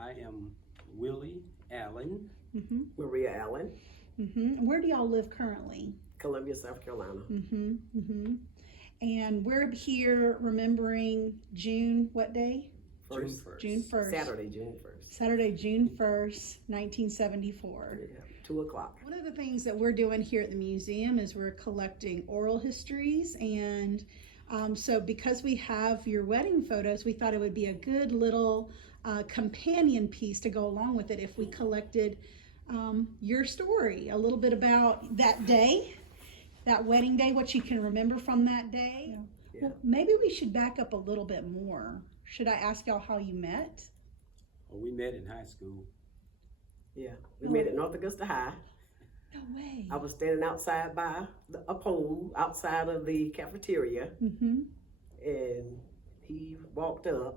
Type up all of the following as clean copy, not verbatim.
I am Willie Allen. Mm-hmm. Maria Allen, Mm-hmm. Where do y'all live currently? Columbia, South Carolina. Mm-hmm. Mm-hmm. And we're here remembering June, what day? June First, 1st. June 1st. Saturday, June 1st. Saturday, June 1st, 1974. Yeah, 2 o'clock. One of the things that we're doing here at the museum is we're collecting oral histories, and so because we have your wedding photos, we thought it would be a good little companion piece to go along with it if we collected your story, a little bit about that day, that wedding day, what you can remember from that day. Yeah. Well, maybe we should back up a little bit more. Should I ask y'all how you met? Well, we met in high school. Yeah, we met at North Augusta High. No way. I was standing outside by a pole outside of the cafeteria, Mm-hmm. and he walked up.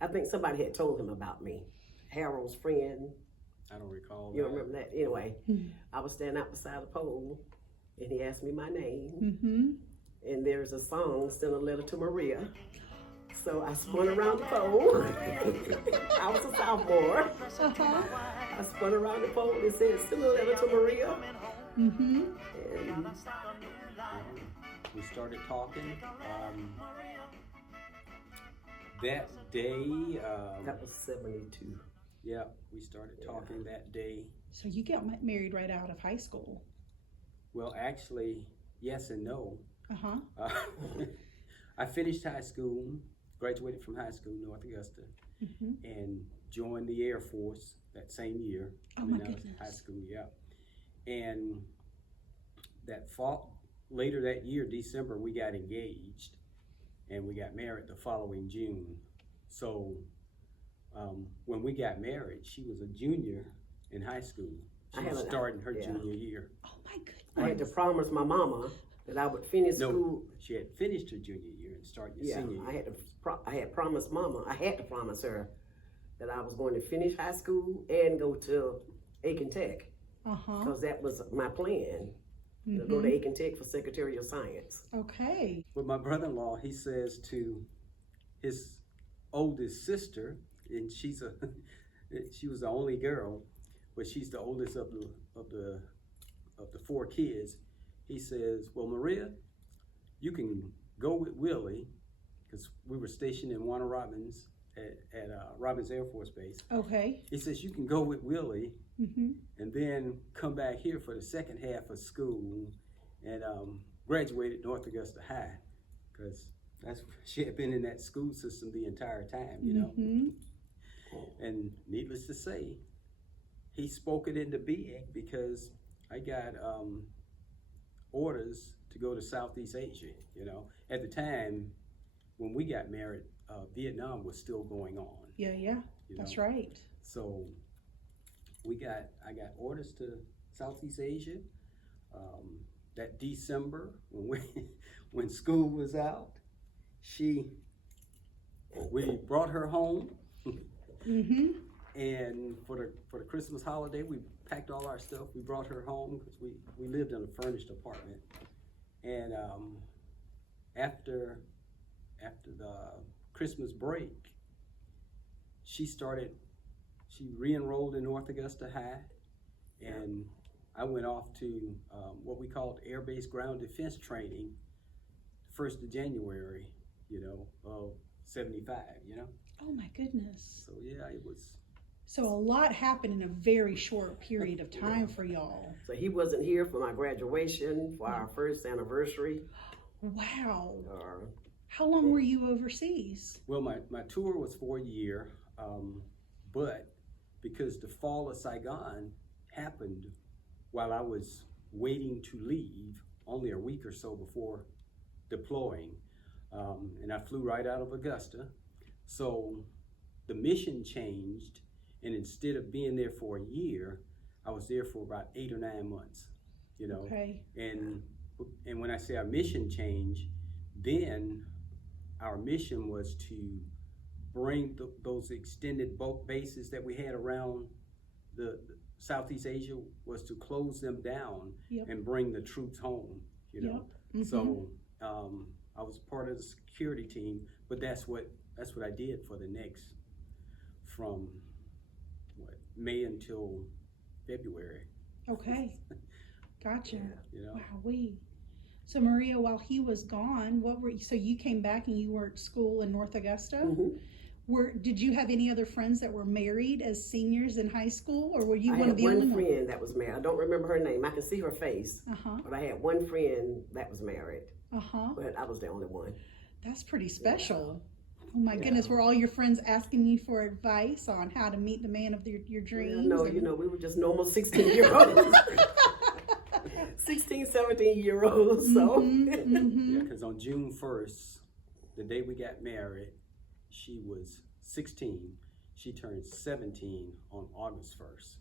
I think somebody had told him about me. Harold's friend. I don't recall You that. don't remember that? Anyway, Mhm. I was standing out beside the pole, and he asked me my name. Mm-hmm. And there's a song, Send a Letter to Maria. So I spun around the pole. I was a sophomore. Uh-huh. I spun around the pole and said, Send a letter to Maria. Mm-hmm. And We started talking. That day, that was 72. yeah, we started talking that day. So you got married right out of high school. Well, actually, yes and no. Uh-huh. I finished high school, graduated from high school, North Augusta, Mm-hmm. and joined the Air Force that same year. Oh, when my I was in goodness. high school, yeah. And that fall, later that year, December, we got engaged, and we got married the following June. So when we got married, she was a junior in high school. She was starting her junior year. Oh my goodness. I had to promise my mama that I would finish No, school. she had finished her junior year and started her Yeah, senior year. I had promised mama, I had to promise her that I was going to finish high school and go to Aiken Tech, Uh-huh. because that was my plan, to go to Aiken Tech for Secretary of Science. Okay. But my brother-in-law, he says to his oldest sister, and she was the only girl, but she's the oldest of the 4 kids. He says, "Well, Maria, you can go with Willie," because we were stationed in Warner Robins at Robins Air Force Base. Okay. He says, "You can go with Willie Mm-hmm. and then come back here for the second half of school and graduate at North Augusta High," because she had been in that school system the entire time, you know. Mm-hmm. And needless to say, he spoke it into being, because I got orders to go to Southeast Asia, you know. At the time when we got married, Vietnam was still going on. Yeah, you that's know. right. So I got orders to Southeast Asia. That December when school was out, we brought her home, Mm-hmm. and for the Christmas holiday, we packed all our stuff. We brought her home because we lived in a furnished apartment. And after the Christmas break, she re-enrolled in North Augusta High, and I went off to what we called Air Base Ground Defense Training, 1st of January, you know, of 75, you know. Oh my goodness. So yeah, it was. So a lot happened in a very short period of time for y'all. So he wasn't here for my graduation, for our first anniversary. Wow. Or How long were you overseas? Well, my tour was for a year, but because the fall of Saigon happened while I was waiting to leave, only a week or so before deploying, and I flew right out of Augusta. So the mission changed, and instead of being there for a year, I was there for about 8 or 9 months, you know. Okay. And when I say our mission changed, then our mission was to bring those extended bulk bases that we had around the Southeast Asia, was to close them down. Yep. And bring the troops home, you know. Yep. So I was part of the security team, but that's what I did for the next, from May until February, Okay. Gotcha. you know. Wow. So Maria, while he was gone, so you came back and you were at school in North Augusta? Mm-hmm. Did you have any other friends that were married as seniors in high school, or were you I one had of the only one friend that was married. I don't remember her name. I can see her face. But I had one friend that was married. But I was the only one. That's pretty special. Oh my goodness, were all your friends asking you for advice on how to meet the man of your dreams? Well, no, we were just normal 16-year-olds. 16, 17-year-olds. So. Yeah, because on June 1st, the day we got married, she was 16. She turned 17 on August 1st.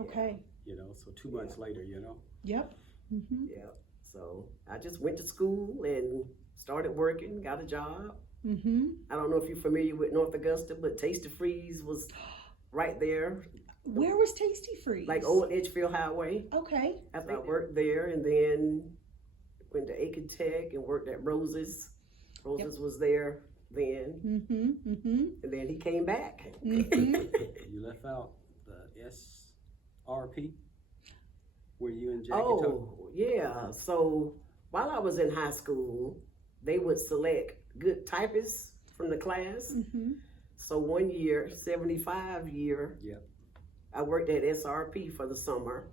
Okay. You know, so 2 months later, you know. Yep. Yep. So I just went to school and started working, got a job. I don't know if you're familiar with North Augusta, but Tasty Freeze was right there. Where was Tasty Freeze? Like Old Edgefield Highway. Okay. After I worked there, and then went to Aiken Tech and worked at Rose's. Rose's was there then. And then he came back. You left out the SRP? Were you and Jackie yeah. So while I was in high school, they would select good typists from the class. So one year, 75 year, I worked at SRP for the summer.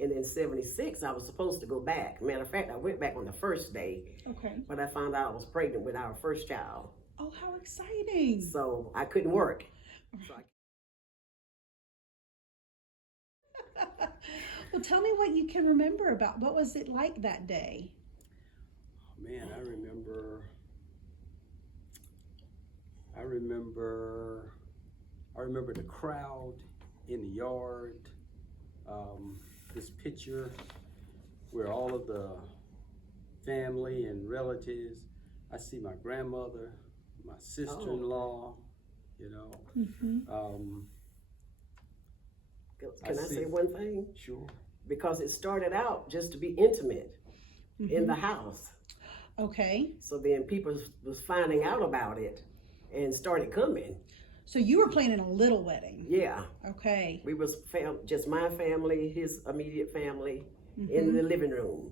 And then 76, I was supposed to go back. Matter of fact, I went back on the first day. Okay. But I found out I was pregnant with our first child. Oh, how exciting. So I couldn't work. Well, tell me what you can remember about, what was it like that day? Oh, man, I remember the crowd in the yard. This picture where all of the family and relatives, I see my grandmother, my sister-in-law, you know. Can I say one thing? Sure. Because it started out just to be intimate in the house. Okay. So then people was finding out about it and started coming. So you were planning a little wedding. Yeah. Okay. We was just my family, his immediate family, in the living room.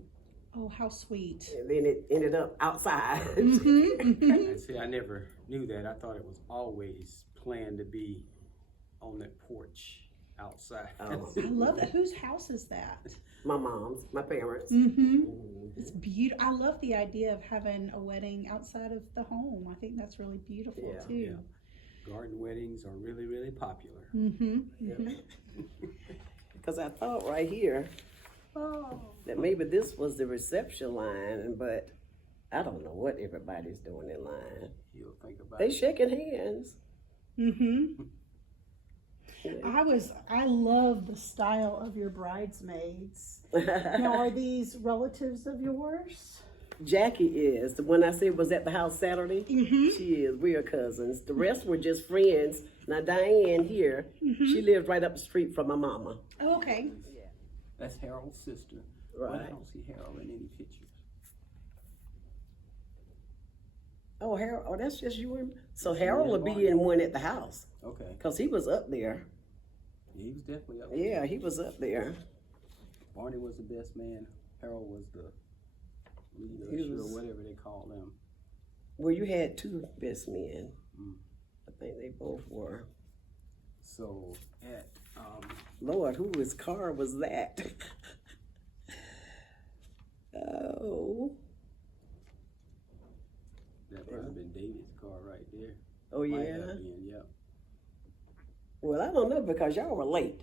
Oh, how sweet. And then it ended up outside. And see, I never knew that. I thought it was always planned to be on that porch outside. I love that. Whose house is that? My mom's, my parents. It's beautiful. I love the idea of having a wedding outside of the home. I think that's really beautiful too. Yeah. Garden weddings are really, really popular. Because I thought right here that maybe this was the reception line, but I don't know what everybody's doing in line. You'll think about They it. shaking hands. I love the style of your bridesmaids. Now, are these relatives of yours? Jackie is. The one I said was at the house Saturday. She is. We are cousins. The rest were just friends. Now, Diane here, she lives right up the street from my mama. Oh, okay. That's Harold's sister. Right. But I don't see Harold in any pictures. Oh, Harold. Oh, that's just you and... So Harold will be in one at the house. Okay. Because he was up there. Yeah, he was definitely up there. Yeah, he was up there. Barney was the best man. Harold was the leader, or whatever they call them. Well, you had two best men. I think they both were. So at Lord, whose car was that? Oh. that might have been David's car right there. Oh, Might yeah? have been, yeah. Well, I don't know because y'all were late.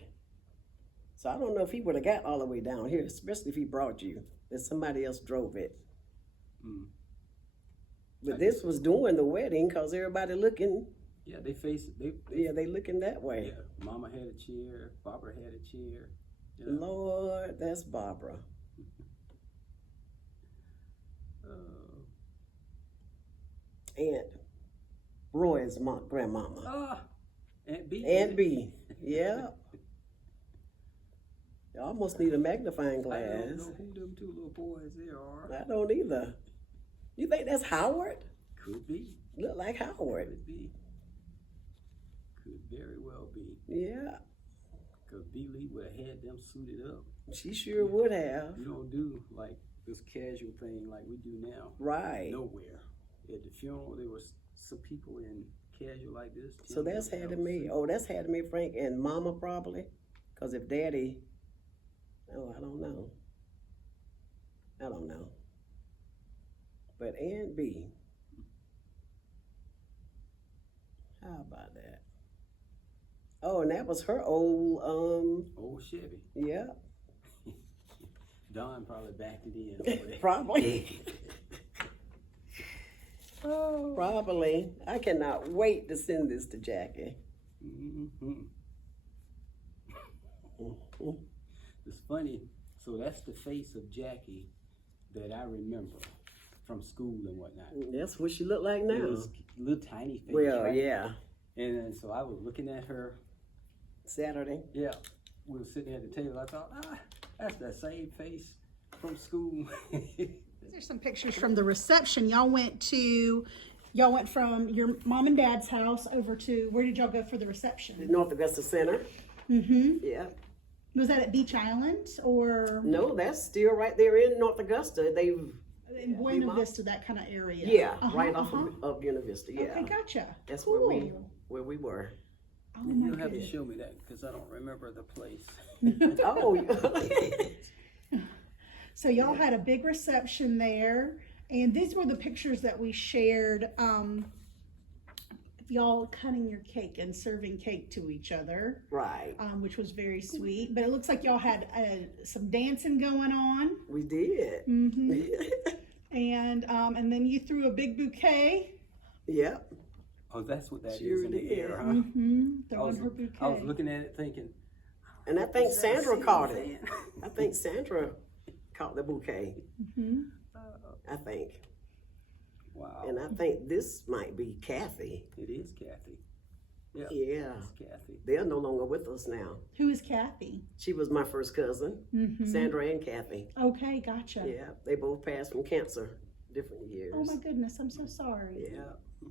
So I don't know if he would have got all the way down here, especially if he brought you. That somebody else drove it. But this was during the wedding because everybody looking. Yeah, they face it. They looking that way. Yeah, Mama had a chair. Barbara had a chair. You know? Lord, that's Barbara. Aunt Roy's grandmama. Aunt B. Aunt B. Yeah. You almost need a magnifying I glass. don't know who them two little boys there are. I don't either. You think that's Howard? Could be. Look like Howard. Could be. Could very well be. Yeah. Cause Lee would have had them suited up. She sure would have. You don't do like this casual thing like we do now. Right. Nowhere. At the funeral, there was some people in casual like this. So that's Hattie Mae. Oh, that's Hattie Mae, Frank, and Mama probably. Cause if Daddy, oh, I don't know. But Aunt B, how about that? Oh, and that was her old, Old Chevy. yeah, Don probably backed it in. Over there. probably. Oh, probably. I cannot wait to send this to Jackie. Mm-hmm. It's funny. So that's the face of Jackie that I remember from school and whatnot. That's what she looked like now. It was a little tiny face. Well, right? yeah. And then, so I was looking at her. Saturday. Yeah, we were sitting at the table. I thought, that's that same face from school. There's some pictures from the reception. Y'all went from your mom and dad's house over to, where did y'all go for the reception? North Augusta Center. Mm-hmm. Yeah. Was that at Beach Island or? No, that's still right there in North Augusta. They've In Buena Vista, that kind of area. Yeah, right off of Buena Vista. Yeah. Okay, gotcha. That's cool. where we were. Oh, You'll my have to goodness. show me that because I don't remember the place. Oh. So y'all had a big reception there, and these were the pictures that we shared. Y'all cutting your cake and serving cake to each other, Right. which was very sweet. But it looks like y'all had some dancing going on. We did. Mm-hmm. And then you threw a big bouquet. Yep. Oh, that's what that Sure is in the did. air, huh? Mm-hmm. Throwing her bouquet. I was looking at it thinking, And I think Sandra caught it. it. I think Sandra caught the bouquet. Mm-hmm. I think. Wow. And I think this might be Kathy. It is Kathy. Yeah. Yeah. It's Kathy. They're no longer with us now. Who is Kathy? She was my first cousin, Mm-hmm. Sandra and Kathy. Okay, gotcha. Yeah, they both passed from cancer, different years. Oh my goodness, I'm so sorry. Yeah,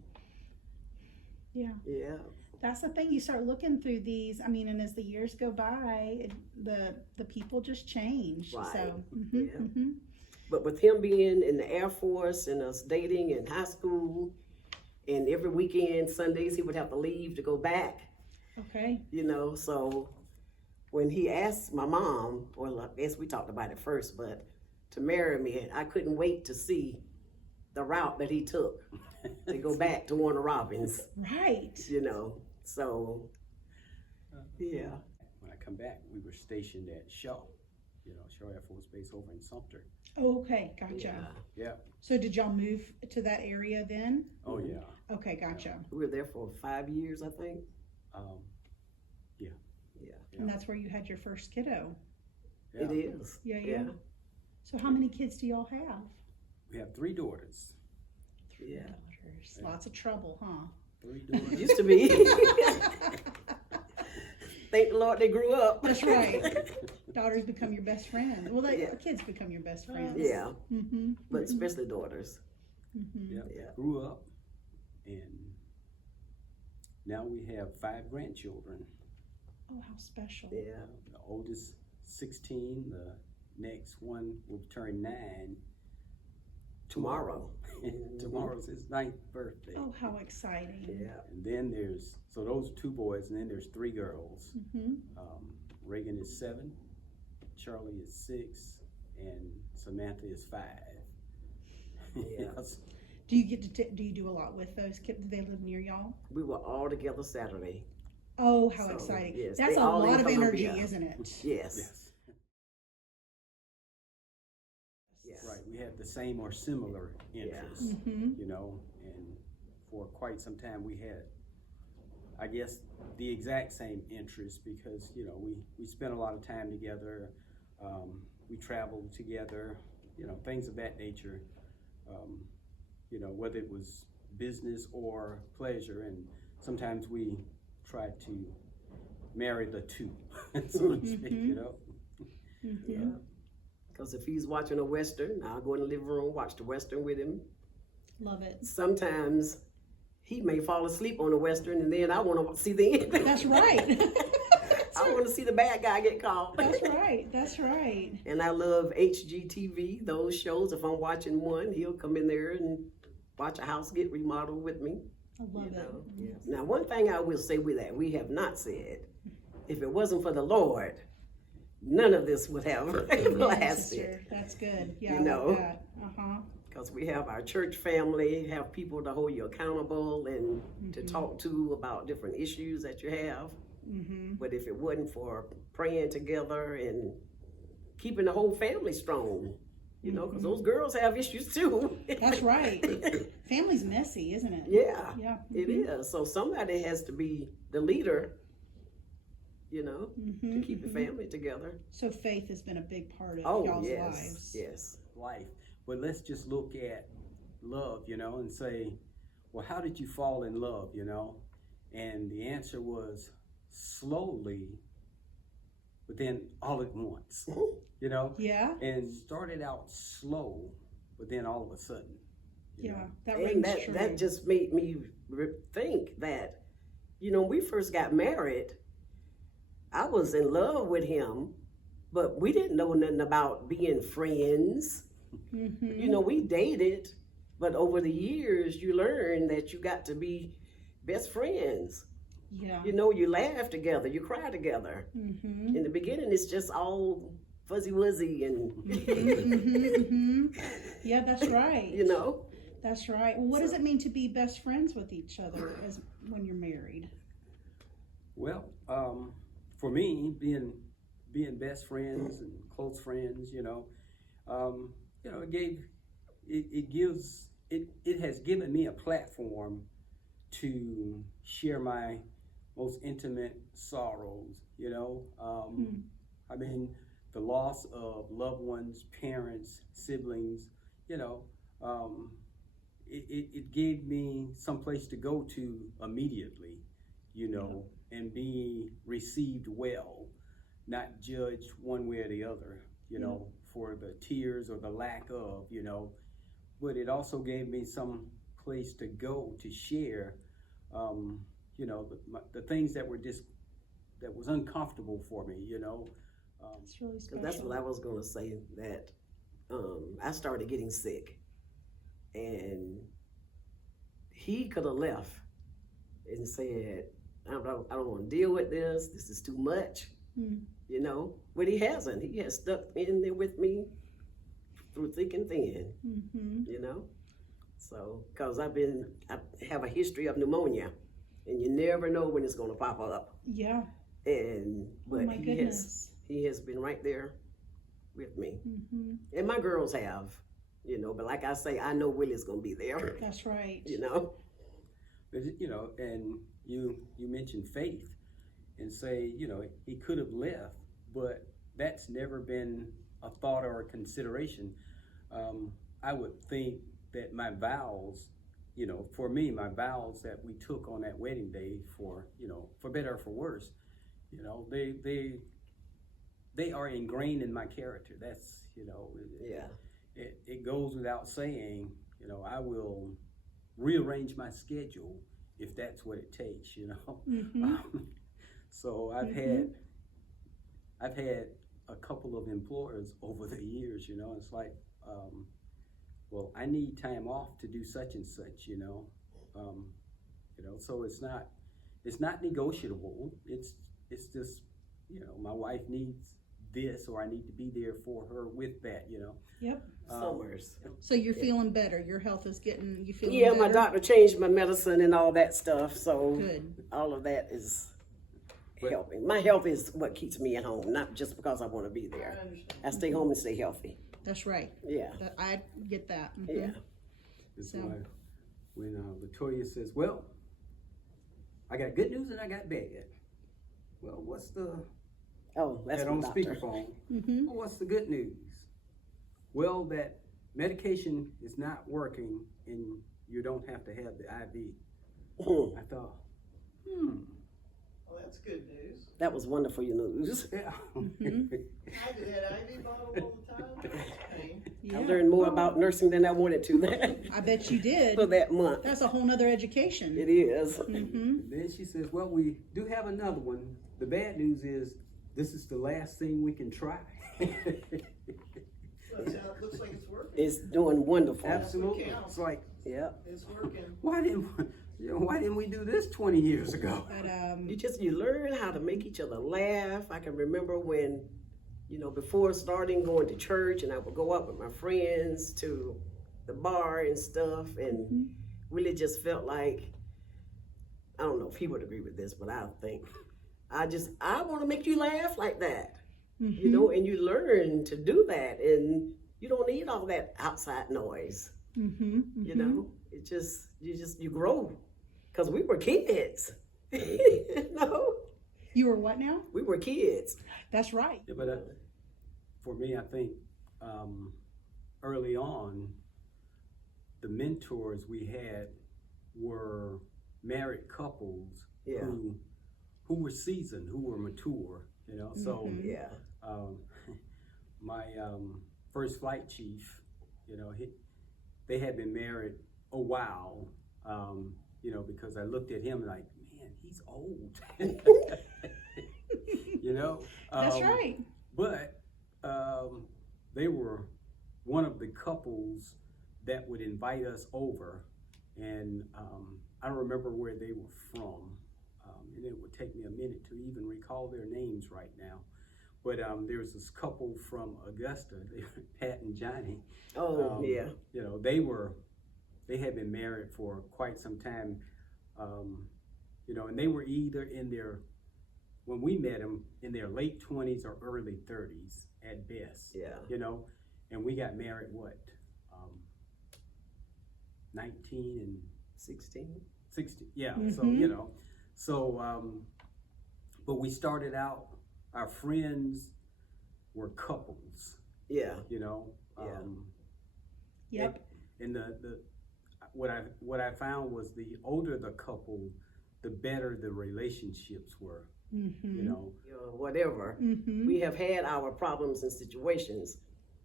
Yeah. yeah. That's the thing. You start looking through these. I mean, and as the years go by, the people just change. Right. So, Yeah. But with him being in the Air Force and us dating in high school, and every weekend, Sundays, he would have to leave to go back, Okay. you know. So when he asked my mom, well, I guess we talked about it first, but to marry me, I couldn't wait to see the route that he took to go back to Warner Robins, Right. you know. So, yeah. When I come back, we were stationed at Shaw, Shaw Air Force Base over in Sumter. Okay, gotcha. Yeah. Yeah. So did y'all move to that area then? Oh, yeah. Okay, gotcha. We were there for 5 years, I think. Yeah. Yeah. And that's where you had your first kiddo. Yeah. It is. Yeah. So how many kids do y'all have? We have 3 daughters. Yeah. Daughters. Yeah. Lots of trouble, huh? 3 daughters. Used to be. Thank the Lord they grew up. That's right. Daughters become your best friend. Well, Yeah. kids become your best friends. Yeah, Mm-hmm. but especially daughters. Mm-hmm. Yeah. Yeah. Grew up, and now we have 5 grandchildren. Oh, how special. Yeah. The oldest 16, the next one will turn 9 tomorrow. Tomorrow's his 9th birthday. Oh, how exciting. Yeah. And then so those 2 boys, and then there's 3 girls. Mm-hmm. Reagan is 7, Charlie is 6, and Samantha is 5. Yeah. Do you get to do you do a lot with those kids? Do they live near y'all? We were all together Saturday. Oh, how So, exciting. yes, That's they a all in lot of energy, Columbia. isn't it? Yes. Yes. Yes. Right, we have the same or similar interests, Mm-hmm. and for quite some time we had, I guess, the exact same interests because, we spent a lot of time together, we traveled together, things of that nature, whether it was business or pleasure, and sometimes we tried to marry the two, so to speak, Mm-hmm. Yeah. Because if he's watching a Western, I'll go in the living room, watch the Western with him. Love it. Sometimes he may fall asleep on the Western, and then I want to see the end. That's right. I want to see the bad guy get caught. That's right. That's right. And I love HGTV, those shows. If I'm watching one, he'll come in there and watch a house get remodeled with me. I love it. Yes. Now, one thing I will say with that, we have not said, if it wasn't for the Lord, none of this would have lasted. That's good. Yeah, You I know? like that. Because we have our church family, have people to hold you accountable and to talk to about different issues that you have. But if it wasn't for praying together and keeping the whole family strong, you know, because those girls have issues too. That's right. Family's messy, isn't it? Yeah, Yeah. it is. So somebody has to be the leader, you know, to keep the family together. So faith has been a big part of Oh, y'all's yes, lives. yes. Life. But let's just look at love, you know, and say, well, how did you fall in love, you know? And the answer was slowly, but then all at once, you know? Yeah. And started out slow, but then all of a sudden, you know? That And rings that, true. that just made me think that, you know, when we first got married, I was in love with him, but we didn't know nothing about being friends. You know, we dated, but over the years, you learn that you got to be best friends. Yeah. You know, you laugh together, you cry together. In the beginning, it's just all fuzzy wuzzy and, Yeah, that's right. you know. That's right. Well, what does it mean to be best friends with each other as when you're married? Well, for me, being best friends and close friends, you know, it has given me a platform to share my most intimate sorrows, you know. I mean, the loss of loved ones, parents, siblings, you know, it gave me some place to go to immediately, you know, and be received well, not judged one way or the other, you know, for the tears or the lack of, you know. But it also gave me some place to go to share, you know, the things that was uncomfortable for me, you know. It's really special. That's what I was going to say, that I started getting sick. And he could have left and said, I don't want to deal with this. This is too much, you know. But he hasn't. He has stuck in there with me through thick and thin, you know. So, because I have a history of pneumonia, and you never know when it's going to pop up. Yeah. But my goodness. he has been right there with me, and my girls have, you know. But like I say, I know Willie's going to be there. That's right. You know. But, you know, and you mentioned faith and say, you know, he could have left, but that's never been a thought or a consideration. I would think that my vows, you know, for me, my vows that we took on that wedding day, for, you know, for better or for worse, you know, they are ingrained in my character. That's, you know, it goes without saying, you know, I will rearrange my schedule if that's what it takes, you know. So I've had a couple of employers over the years, you know. It's like, well, I need time off to do such and such, you know. You know, so it's not negotiable. It's just, you know, my wife needs this, or I need to be there for her with that, you know. Yep. Summers. So you're feeling better. Your health is you feeling Yeah, better? my doctor changed my medicine and all that stuff, so Good. all of that is helping. My health is what keeps me at home, not just because I want to be there. I stay home and stay healthy. That's right. Yeah. I get that. Yeah. It's So- why when Latoya says, well, I got good news and I got bad. Well, what's the... Oh, that's that my on doctor. speakerphone. Well, what's the good news? Well, that medication is not working and you don't have to have the IV. I thought, That's good news. That was wonderful news. Yeah. I did that IV bottle all the time. That was pain. Yeah. I learned more about nursing than I wanted to I bet you did. for that month. That's a whole nother education. It is. Then she says, well, we do have another one. The bad news is this is the last thing we can try. That's how it looks like it's working. It's doing wonderful. Absolutely. Recount. It's like, Yeah. It's working. why didn't we do this 20 years ago? But You learn how to make each other laugh. I can remember when, before starting going to church, and I would go out with my friends to the bar and stuff, and really just felt like, I don't know if he would agree with this, but I think I want to make you laugh like that, and you learn to do that, and you don't need all that outside noise. It just you grow, because we were kids. you were what now? We were kids. That's right. Yeah, but for me, I think early on, the mentors we had were married couples Yeah. who were seasoned, who were mature. So Yeah. my first flight chief, they had been married a while, because I looked at him like, man, he's old. That's right. But they were one of the couples that would invite us over, and I don't remember where they were from, and it would take me a minute to even recall their names right now. But there's this couple from Augusta, Pat and Johnny. Oh, yeah. They had been married for quite some time, and they were either when we met them, in their late 20s or early 30s at best. Yeah. And we got married, 19 and 16. 60, yeah. But we started out, our friends were couples, Yeah. Yep. And what I found was the older the couple, the better the relationships were. Whatever. We have had our problems and situations,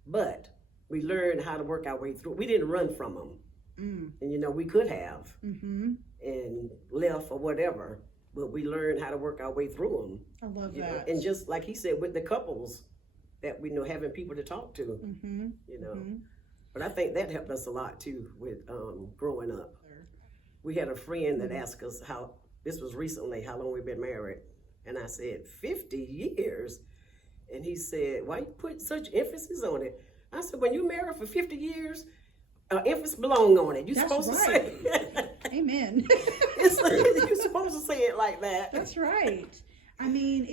but we learned how to work our way through. We didn't run from them. And we could have and left or whatever, but we learned how to work our way through them. I love that. And just like he said, with the couples that we know, having people to talk to, But I think that helped us a lot too with growing up. We had a friend that asked us this was recently, how long we've been married. And I said, 50 years. And he said, why you put such emphasis on it? I said, when you're married for 50 years, emphasis belong on it. You're supposed to say it. Amen. You're supposed to say it like that. That's right. I mean,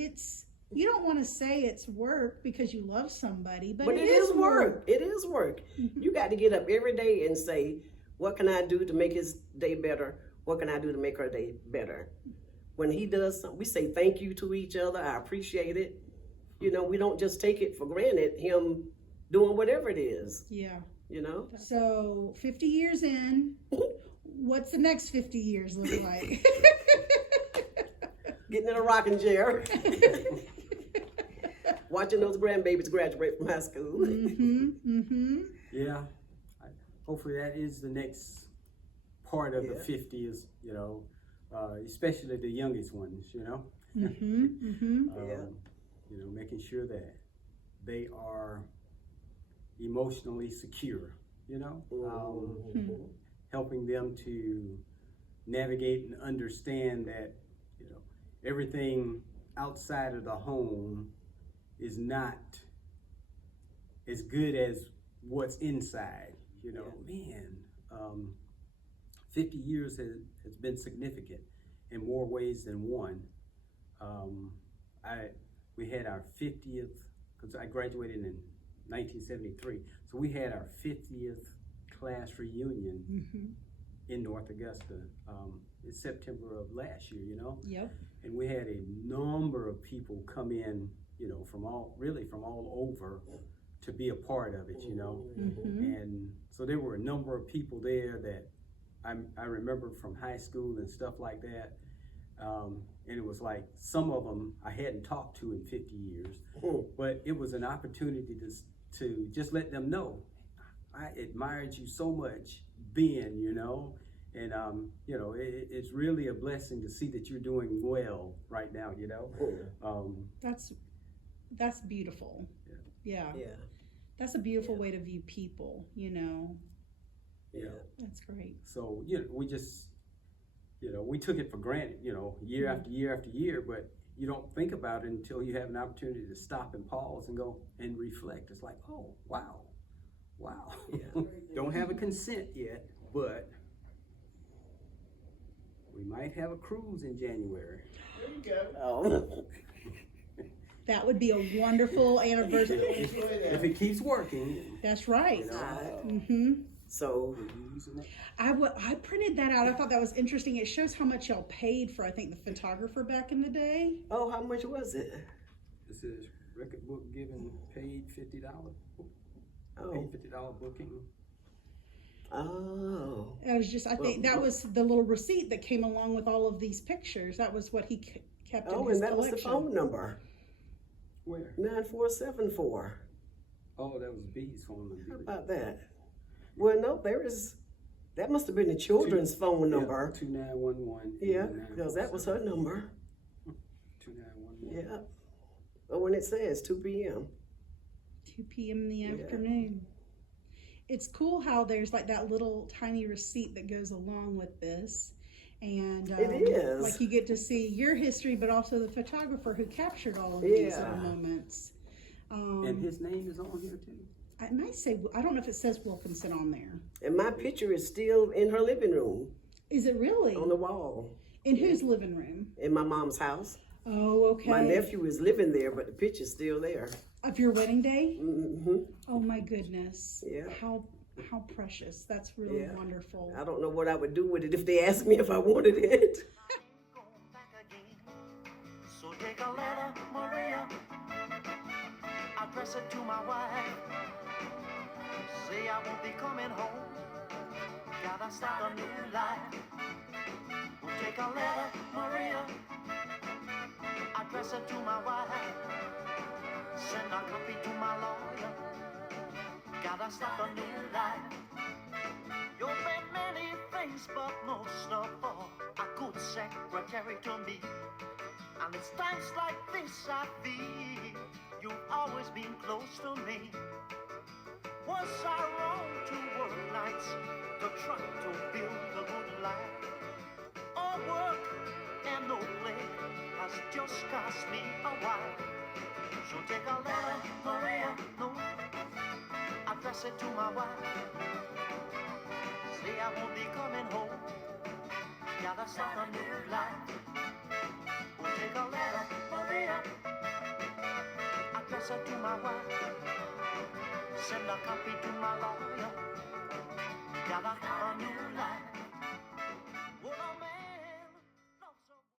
you don't want to say it's work because you love somebody, but it is work. It is work. You got to get up every day and say, what can I do to make his day better? What can I do to make her day better? When he does something, we say thank you to each other. I appreciate it. We don't just take it for granted, him doing whatever it is. Yeah. So 50 years in, what's the next 50 years look like? Getting in a rocking chair. Watching those grandbabies graduate from high school. Yeah. Hopefully that is the next part of the 50s, especially the youngest ones, making sure that they are emotionally secure, helping them to navigate and understand that, everything outside of the home is not as good as what's inside. 50 years has been significant in more ways than one. We had our 50th, because I graduated in 1973, so we had our 50th class reunion in North Augusta in September of last year, Yep. And we had a number of people come in, from all over to be a part of it, And so there were a number of people there that I remember from high school and stuff like that. And it was like some of them I hadn't talked to in 50 years, but it was an opportunity to just let them know I admired you so much then, you know, and you know, it's really a blessing to see that you're doing well right now, you know. That's beautiful. Yeah. That's a beautiful way to view people, you know. That's great. So, you know, we just, you know, we took it for granted, you know, year after year after year, but you don't think about it until you have an opportunity to stop and pause and go and reflect. It's like, oh, wow. Don't have a consent yet, but we might have a cruise in January. There you go. Oh. That would be a wonderful anniversary. If it keeps working. That's right. You know, So I printed that out. I thought that was interesting. It shows how much y'all paid for, I think, the photographer back in the day. oh, how much was it? this is record book given paid $50. Oh. Paid $50 booking. Oh. It was just, I think that was the little receipt that came along with all of these pictures. That was what he kept in Oh, his and that collection. was the phone number. Where? 9474. Oh, that was B's phone number. How about that? Well, no, that must have been the children's phone number. 2911. Yeah, because that was her number. 2911. Yeah. Oh, when it says 2 p.m. 2 p.m. in the afternoon. It's cool how there's like that little tiny receipt that goes along with this. And It is. like you get to see your history, but also the photographer who captured all of these little moments. And his name is on here too. I might say, I don't know if it says Wilkinson on there. And my picture is still in her living room Is it really? on the wall In whose living room? in my mom's house. Oh, okay. My nephew is living there, but the picture's still there. Of your wedding day? Mm-hmm. Oh my goodness. Yeah. How precious. That's really wonderful. I don't know what I would do with it if they asked me if I wanted it. So take a letter, Maria, address it to my wife. Say I won't be coming home, gotta start a new life. We'll take a letter, Maria, address it to my wife. Send a copy to my lawyer, gotta start a new life. You've been many things, but most of all, a good secretary to me. And it's times like this I feel you've always been close to me. Was I wrong to work nights to try to build a good life? All work and no play has just cost me a while. So take a letter, Maria, no, address it to my wife. Say I won't be coming home, gotta start a new life. We'll take a letter, Maria, address it to my wife. Send a copy to my lawyer, gotta have a new